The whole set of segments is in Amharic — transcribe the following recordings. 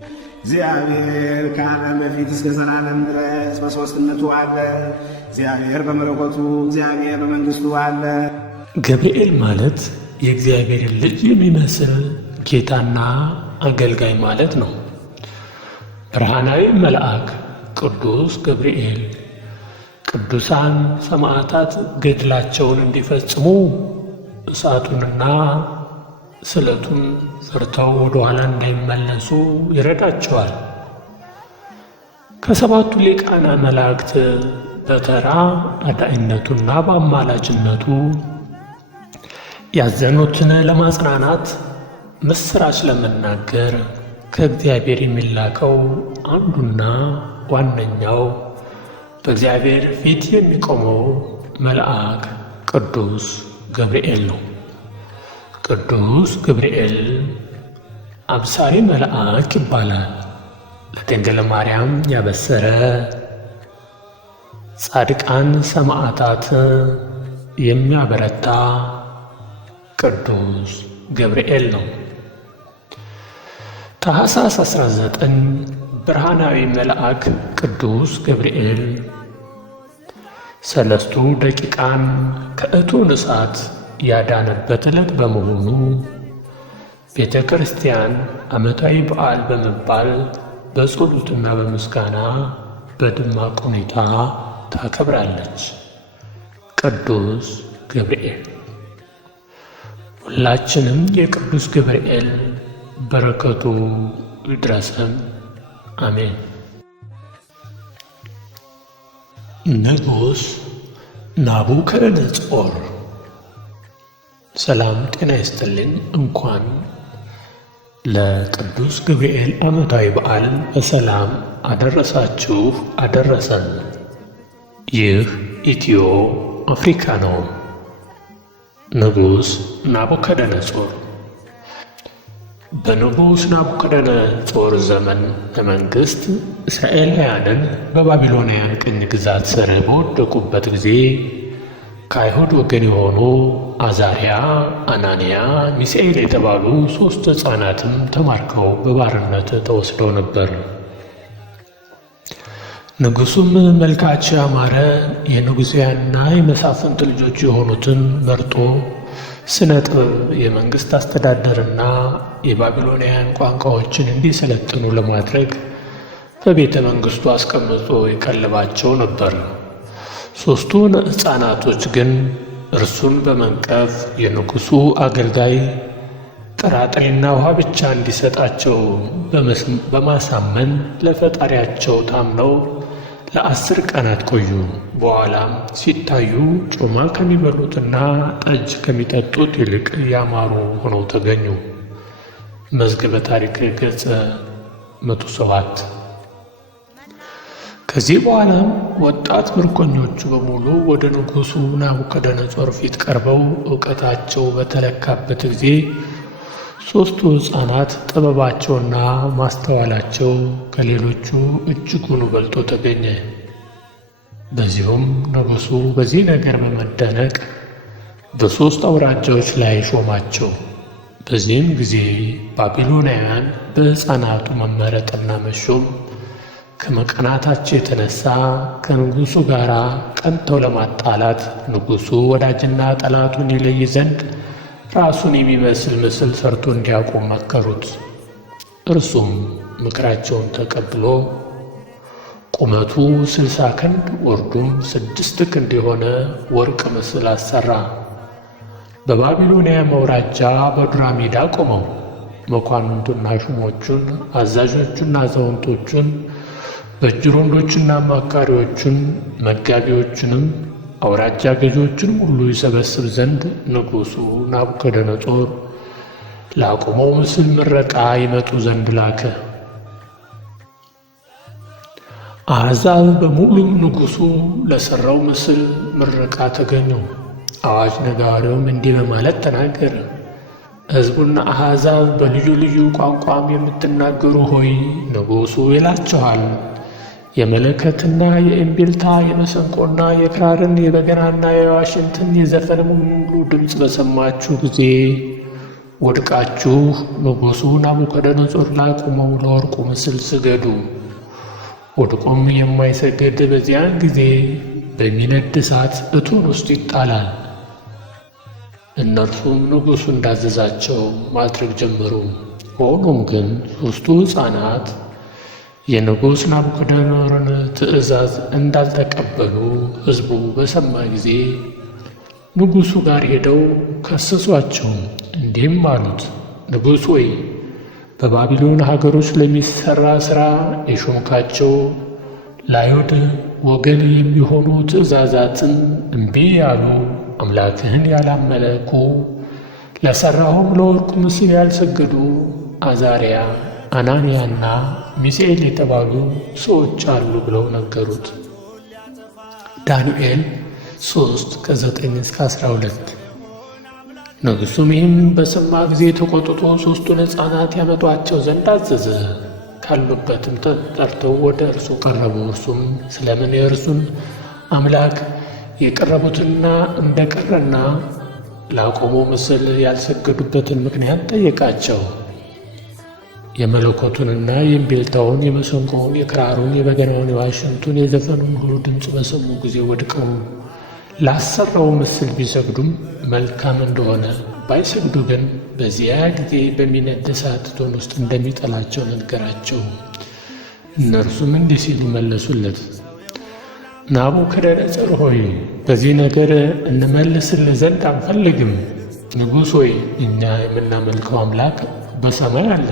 እግዚአብሔር ከዓለም በፊት እስከ ዘላለም ድረስ በሦስትነቱ አለ። እግዚአብሔር በመለኮቱ፣ እግዚአብሔር በመንግሥቱ አለ። ገብርኤል ማለት የእግዚአብሔርን ልጅ የሚመስል ጌታና አገልጋይ ማለት ነው። ብርሃናዊ መልአክ ቅዱስ ገብርኤል ቅዱሳን ሰማዕታት ገድላቸውን እንዲፈጽሙ እሳቱንና ስለቱን ፈርተው ወደ ኋላ እንዳይመለሱ ይረዳቸዋል። ከሰባቱ ሊቃነ መላእክት በተራ አዳኝነቱና በአማላጅነቱ ያዘኑትን ለማጽናናት ምስራች ለመናገር ከእግዚአብሔር የሚላከው አንዱና ዋነኛው በእግዚአብሔር ፊት የሚቆመው መልአክ ቅዱስ ገብርኤል ነው። ቅዱስ ገብርኤል አብሳሪ መልአክ ይባላል። ለድንግል ማርያም ያበሰረ ጻድቃን ሰማዕታት የሚያበረታ ቅዱስ ገብርኤል ነው። ታኅሳስ 19 ብርሃናዊ መልአክ ቅዱስ ገብርኤል ሰለስቱ ደቂቃን ከእቶነ እሳት ያዳነበት ዕለት በመሆኑ ቤተ ክርስቲያን ዓመታዊ በዓል በመባል በጸሎትና በምስጋና በደማቅ ሁኔታ ታከብራለች። ቅዱስ ገብርኤል ሁላችንም የቅዱስ ገብርኤል በረከቱ ይድረሰን፣ አሜን። ንጉሥ ናቡከደነፆር። ሰላም ጤና ይስጥልኝ። እንኳን ለቅዱስ ገብርኤል ዓመታዊ በዓል በሰላም አደረሳችሁ አደረሰን። ይህ ኢትዮ አፍሪካ ነው። ንጉሥ ናቡከደነፆር በንጉሥ ናቡከደነፆር ዘመን መንግሥት እስራኤላውያንን በባቢሎናውያን ቅኝ ግዛት ስር በወደቁበት ጊዜ ከአይሁድ ወገን የሆኑ አዛርያ፣ አናንያ፣ ሚሳኤል የተባሉ 3 ሕፃናትም ተማርከው በባርነት ተወስደው ነበር። ንጉሡም መልካቸው ያማረ የንጉሣውያንና የመሳፍንት ልጆች የሆኑትን መርጦ ስነ ጥበብ፣ የመንግሥት አስተዳደርና የባቢሎናውያን ቋንቋዎችን እንዲሰለጥኑ ለማድረግ በቤተ መንግሥቱ አስቀምጦ ይቀልባቸው ነበር። 3ቱ ሕፃናቶች ግን እርሱን በመንቀፍ የንጉሡ አገልጋይ ጥራጥሬና ውሃ ብቻ እንዲሰጣቸው በማሳመን ለፈጣሪያቸው ታምነው ለ10 ቀናት ቆዩ። በኋላም ሲታዩ ጮማ ከሚበሉትና ጠጅ ከሚጠጡት ይልቅ ያማሩ ሆነው ተገኙ። መዝገበ ታሪክ ገጽ 107። ከዚህ በኋላም ወጣት ምርኮኞቹ በሙሉ ወደ ንጉሡ ናቡከደነፆር ፊት ቀርበው ዕውቀታቸው በተለካበት ጊዜ 3ቱ ሕፃናት ጥበባቸውና ማስተዋላቸው ከሌሎቹ እጅጉን በልጦ ተገኘ። በዚሁም ንጉሡ በዚህ ነገር በመደነቅ በ3 አውራጃዎች ላይ ሾማቸው። በዚህም ጊዜ ባቢሎናውያን በሕፃናቱ መመረጥና መሾም ከመቀናታቸው የተነሳ ከንጉሡ ጋር ቀንተው ለማጣላት ንጉሡ ወዳጅና ጠላቱን ይለይ ዘንድ ራሱን የሚመስል ምስል ሰርቶ እንዲያቆም መከሩት። እርሱም ምክራቸውን ተቀብሎ ቁመቱ 60 ክንድ ወርዱም 6 ክንድ የሆነ ወርቅ ምስል አሰራ። በባቢሎንያ መውራጃ በዱራ ሜዳ ቆመው መኳንንቱና ሹሞቹን፣ አዛዦቹና አዛውንቶቹን፣ በጅሮንዶችና አማካሪዎቹን፣ መጋቢዎቹንም አውራጃ ገዢዎችን ሁሉ ይሰበስብ ዘንድ ንጉሡ ናቡከደነፆር ላቆመው ምስል ምረቃ ይመጡ ዘንድ ላከ። አሕዛብ በሙሉም ንጉሡ ለሠራው ምስል ምረቃ ተገኙ። አዋጅ ነጋሪውም እንዲህ በማለት ተናገረ። ሕዝቡና አሕዛብ በልዩ ልዩ ቋንቋም የምትናገሩ ሆይ ንጉሡ ይላችኋል። የመለከትና የእምቢልታ የመሰንቆና የክራርን የበገናና የዋሽንትን የዘፈንም ሁሉ ድምፅ በሰማችሁ ጊዜ ወድቃችሁ ንጉሡ ናቡከደነፆር ላቆመው ለወርቁ ምስል ስገዱ። ወድቆም የማይሰግድ በዚያን ጊዜ በሚነድ እሳት እቶን ውስጥ ይጣላል። እነርሱም ንጉሡ እንዳዘዛቸው ማድረግ ጀመሩ። ሆኖም ግን ሦስቱ ሕፃናት የንጉሥ ናቡከደነፆርን ትእዛዝ እንዳልተቀበሉ ሕዝቡ በሰማ ጊዜ ንጉሡ ጋር ሄደው ከሰሷቸው። እንዲህም አሉት፣ ንጉሥ ሆይ በባቢሎን ሀገሮች ለሚሠራ ሥራ የሾምካቸው ለአይሁድ ወገን የሚሆኑ ትእዛዛትን እምቢ ያሉ፣ አምላክህን ያላመለኩ፣ ለሠራውም ለወርቁ ምስል ያልሰገዱ አዛርያ፣ አናንያና ሚሳኤል የተባሉ ሰዎች አሉ ብለው ነገሩት። ዳንኤል 3:9-12 ንጉሡም ይህም በሰማ ጊዜ ተቆጥቶ ሦስቱን ሕፃናት ያመጧቸው ዘንድ አዘዘ። ካሉበትም ተጠርተው ወደ እርሱ ቀረቡ። እርሱም ስለምን የእርሱን አምላክ የቀረቡትና እንደቀረና ላቆመው ምስል ያልሰገዱበትን ምክንያት ጠየቃቸው። የመለኮቱንና የእምቢልታውን፣ የመሰንቆውን፣ የክራሩን፣ የበገናውን፣ የዋሽንቱን፣ የዘፈኑን ሁሉ ድምፅ በሰሙ ጊዜ ወድቀው ላሰራው ምስል ቢሰግዱም መልካም እንደሆነ፣ ባይሰግዱ ግን በዚያ ጊዜ በሚነድ እሳት እቶን ውስጥ እንደሚጠላቸው ነገራቸው። እነርሱም እንዲህ ሲሉ መለሱለት፣ ናቡከደነፆር ሆይ በዚህ ነገር እንመልስልህ ዘንድ አንፈልግም። ንጉሥ ሆይ እኛ የምናመልከው አምላክ በሰማይ አለ።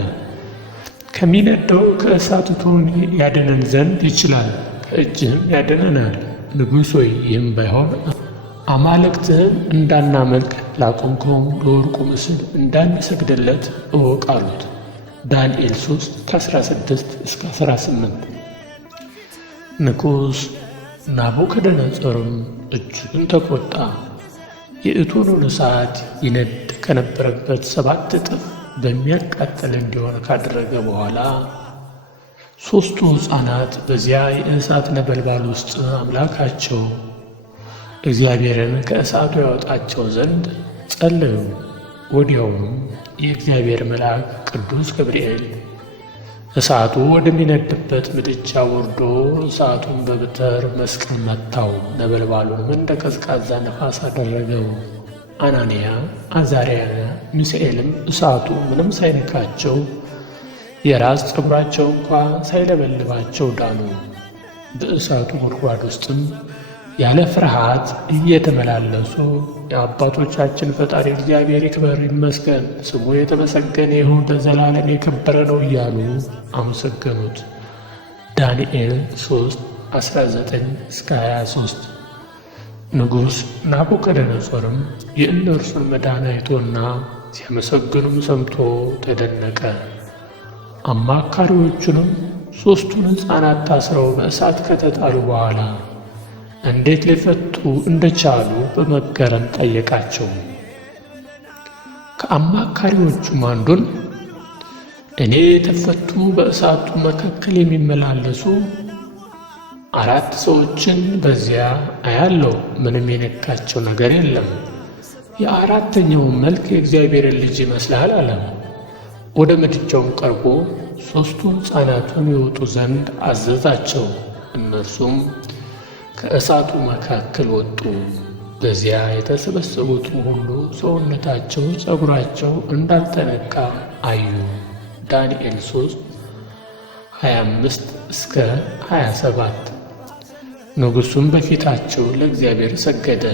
ከሚነደው ከእሳት እቶን ያድነን ዘንድ ይችላል፣ ከእጅህም ያድነናል። ንጉሥ ሆይ ይህም ባይሆን አማልክትህን እንዳናመልክ ላቆምከውም ለወርቁ ምስል እንዳንሰግድለት እወቅ አሉት። ዳንኤል 3:16-18 ንጉሥ ናቡከደነፆርም እጅጉን ተቆጣ። የእቶኑን እሳት ይነድ ከነበረበት 7 እጥፍ በሚያቃጥል እንዲሆን ካደረገ በኋላ ሦስቱ ሕፃናት በዚያ የእሳት ነበልባል ውስጥ አምላካቸው እግዚአብሔርን ከእሳቱ ያወጣቸው ዘንድ ጸለዩ። ወዲያውም የእግዚአብሔር መልአክ ቅዱስ ገብርኤል እሳቱ ወደሚነድበት ምድጃ ወርዶ እሳቱን በበትር መስቀል መታው፣ ነበልባሉንም እንደ ቀዝቃዛ ነፋስ አደረገው። አናንያ፣ አዛርያና ሚሳኤልም እሳቱ ምንም ሳይነካቸው የራስ ፀጉራቸው እንኳ ሳይለበልባቸው ዳኑ። በእሳቱ ጉድጓድ ውስጥም ያለ ፍርሃት እየተመላለሱ የአባቶቻችን ፈጣሪ እግዚአብሔር ይክበር ይመስገን፣ ስሙ የተመሰገነ ይሁን፣ ለዘላለም የከበረ ነው እያሉ አመሰገኑት። ዳንኤል 3:19-23 ንጉሥ ናቡከደነፆርም የእነርሱን መዳን አይቶና ሲያመሰግኑም ሰምቶ ተደነቀ። አማካሪዎቹንም ሦስቱን ሕፃናት ታስረው በእሳት ከተጣሉ በኋላ እንዴት ሊፈቱ እንደቻሉ በመገረም ጠየቃቸው። ከአማካሪዎቹም አንዱን እኔ የተፈቱ በእሳቱ መካከል የሚመላለሱ 4 ሰዎችን በዚያ አያለው፣ ምንም የነካቸው ነገር የለም። የ4ተኛውን መልክ የእግዚአብሔርን ልጅ ይመስላል አለ። ወደ ምድጃውም ቀርቦ 3ቱ ሕፃናቱን ይወጡ ዘንድ አዘዛቸው። እነርሱም ከእሳቱ መካከል ወጡ። በዚያ የተሰበሰቡትም ሁሉ ሰውነታቸው፣ ፀጉራቸው እንዳልተነካ አዩ። ዳንኤል 3:25-27 ንጉሡም በፊታቸው ለእግዚአብሔር ሰገደ።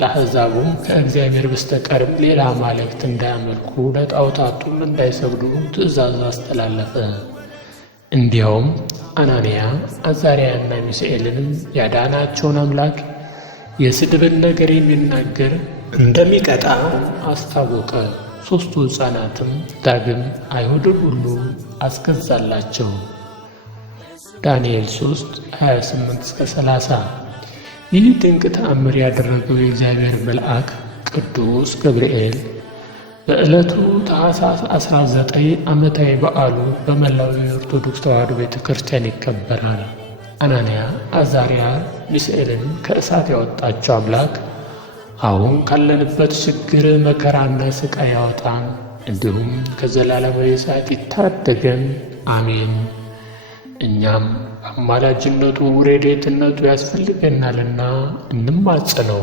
ለአሕዛቡም ከእግዚአብሔር በስተቀርም ሌላ አማልክት እንዳያመልኩ ለጣዖታቱም እንዳይሰግዱ ትእዛዝ አስተላለፈ። እንዲያውም አናንያ፣ አዛርያና ሚሳኤልንም ያዳናቸውን አምላክ የስድብን ነገር የሚናገር እንደሚቀጣ አስታወቀ። 3ቱ ሕፃናትም ዳግም አይሁድን ሁሉ አስገዛላቸው። ዳንኤል 3:28-30 ይህ ድንቅ ተአምር ያደረገው የእግዚአብሔር መልአክ ቅዱስ ገብርኤል በዕለቱ ታኅሳስ 19 ዓመታዊ በዓሉ በመላው የኦርቶዶክስ ተዋሕዶ ቤተ ክርስቲያን ይከበራል። አናንያ፣ አዛርያ፣ ሚሳኤልን ከእሳት ያወጣቸው አምላክ አሁን ካለንበት ችግር፣ መከራና ስቃይ ያወጣን፣ እንዲሁም ከዘላለማዊ እሳት ይታደገን፣ አሜን። እኛም አማላጅነቱ ረድኤትነቱ ያስፈልገናልና እንማጸነው።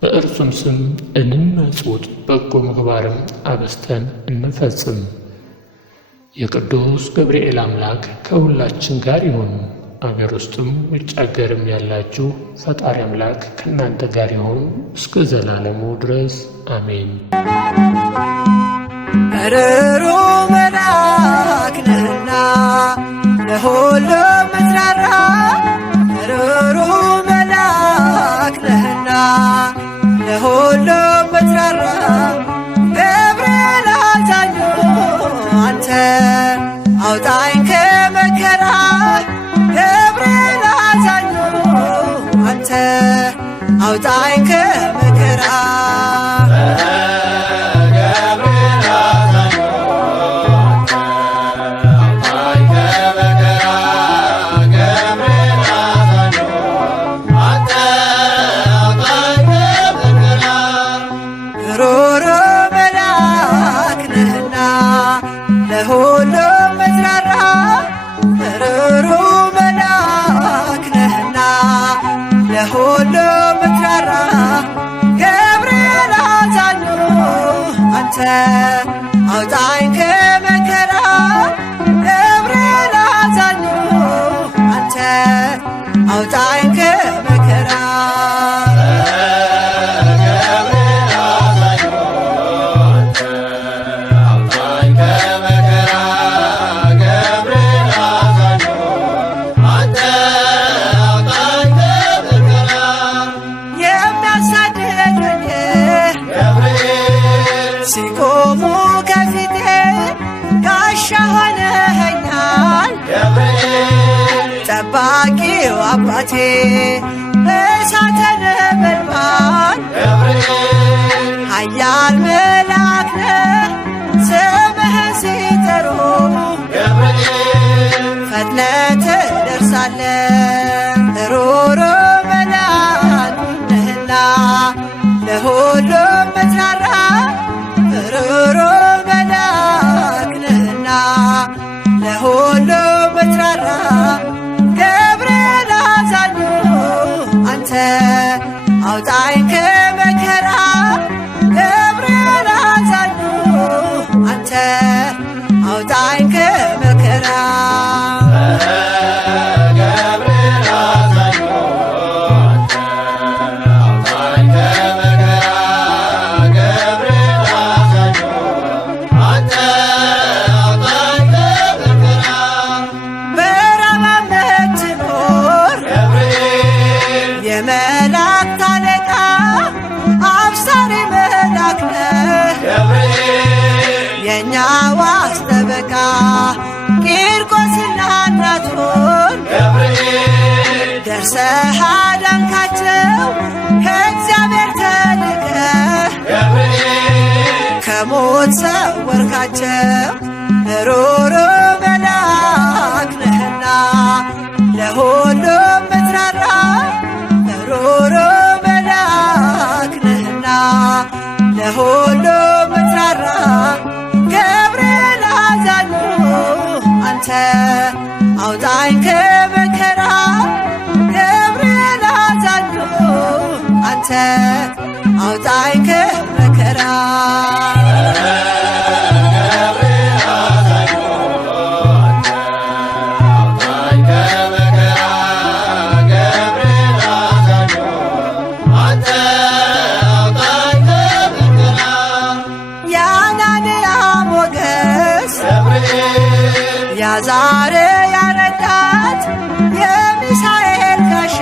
በእርሱም ስም እንመጽውት፣ በጎ ምግባርም አበዝተን እንፈጽም። የቅዱስ ገብርኤል አምላክ ከሁላችን ጋር ይሁን። አገር ውስጥም ውጭ አገርም ያላችሁ ፈጣሪ አምላክ ከእናንተ ጋር ይሁን እስከ ዘላለሙ ድረስ አሜን። እሩሩ መልአክ ነህና ለሁሉም ምትራራ፣ እሩሩ መልአክ ነህና ለሁሉም ምትራራ፣ ገብርኤል አዛኙ አንተ አውጣኝ ከመከራ፣ ገብርኤል አዛኙ አንተ አውጣኝ ከመከራ። ለሁሉም ምትራራ፣ እሩሩ መልአክ ነህና ለሁሉም ምትራራ፣ ገብርኤል አዛኙ አንተ አውጣኝ ከመከራ፣ ገብርኤል አዛኙ አንተ አውጣኝ ከመከራ። ሲቆሙ ከፊቴ ጋሻ ሆነኸኛል፣ ጠባቂው አባቴ እሳተ ነበልባል፣ ኃያል መልአክ ነህ ስምህን ሲጠሩ፣ ፈጥነህ ትደርሳለህ። እሩሩ መልአክ ነህና ለሁሉም ምትራራ፣ እሩሩ መልአክ ነህና ለሁሉም ምትራራ፣ ገብርኤል አዛኙ አንተ አውጣኝ ከመከራ፣ ገብርኤል አዛኙ አንተ አውጣኝ ከመከራ። የመላእክት አለቃ አብሳሪ መልአክ ነህ፣ የእኛ ዋስ ጠበቃ ቂርቆስና እናቱን ደርሰህ አዳንካቸው፣ ከእግዚአብሔር ተልከህ ከሞት ሰወርካቸው። እሩሩ መልአክ ነህና ለሁሉም ምትራራ፣ እሩሩ መልአክ ነህና ለሁሉም ምትራራ፣ ገብርኤል አዛኙ አንተ አውጣኝ ከመከራ፣ ገብርኤል አዛኙ አንተ አውጣኝ ከመከራ። ያዛርያ ረዳት የሚሳኤል ጋሻ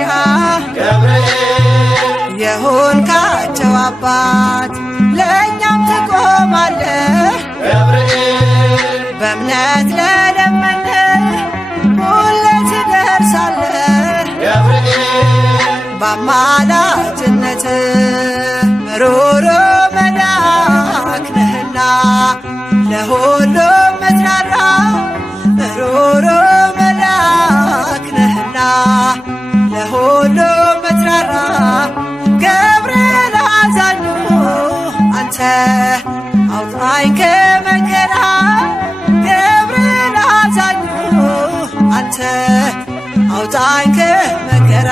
የሆንካቸው አባት ለእኛም ትቆማለህ፣ በእምነት ለለመንህ ሁሌ ትደርሳለህ፣ በአማላጅነትህ እሩሩ መልአክ ነህና ለሁሉም ምትራራ፣ እሩሩ መልአክ ነህና ለሁሉም ምትራራ፣ ገብርኤል አዛኙ አንተ አውጣኝ አንተ አውጣኝ ከመከራ